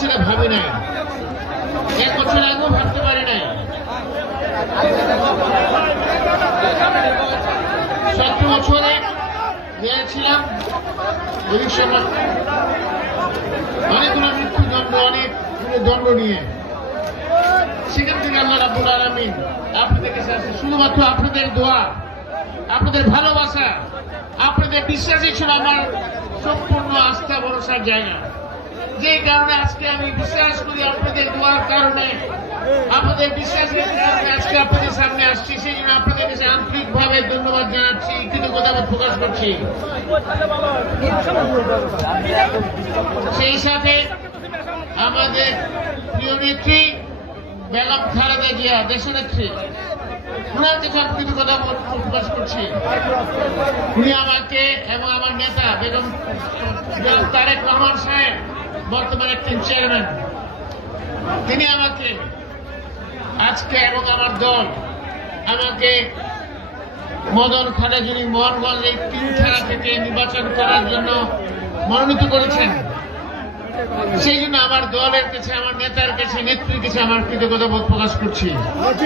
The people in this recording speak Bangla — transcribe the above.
সেটা ভাবি নাই, 1 বছর আগেও ভাবতে পারি নাই। 17 বছরে ছিলাম ওই সময় অনেকগুলো মৃত্যুদণ্ড, অনেকগুলো দণ্ড নিয়ে। সেখান থেকে আল্লাহ রাব্বুল আলামিন আপনাদের কাছে আসে, শুধুমাত্র আপনাদের দোয়া, আপনাদের ভালোবাসা, আপনাদের বিশ্বাসই ছিল আমার সম্পূর্ণ আস্থা ভরসার জায়গা। যে কারণে আজকে আমি বিশ্বাস করি আপনাদের দোয়ার কারণে, আপনাদের বিশ্বাসের কারণে আজকে আপনাদের সামনে আসছি। সেই জন্য আপনাদের কাছে আন্তরিকভাবে ধন্যবাদ জানাচ্ছি, কৃতজ্ঞতা প্রকাশ করছি। সেই সাথে আমাদের প্রিয় নেত্রী বেগম খালেদা জিয়া, দেশনেত্রী, ওনার কাছে কৃতজ্ঞতা প্রকাশ করছি। উনি আমাকে এবং আমার নেতা বেগম তারেক রহমান সাহেব, বর্তমানে একজন চেয়ারম্যান, তিনি আমাকে আজকে এবং আমার দল আমাকে মদন খালেজুরি মোহনগঞ্জ এই 3 থানা থেকে নির্বাচন করার জন্য মনোনীত করেছেন। সেই জন্য আমার দলের কাছে, আমার নেতার কাছে, নেত্রীর কাছে আমার কৃতজ্ঞতা প্রকাশ করছি।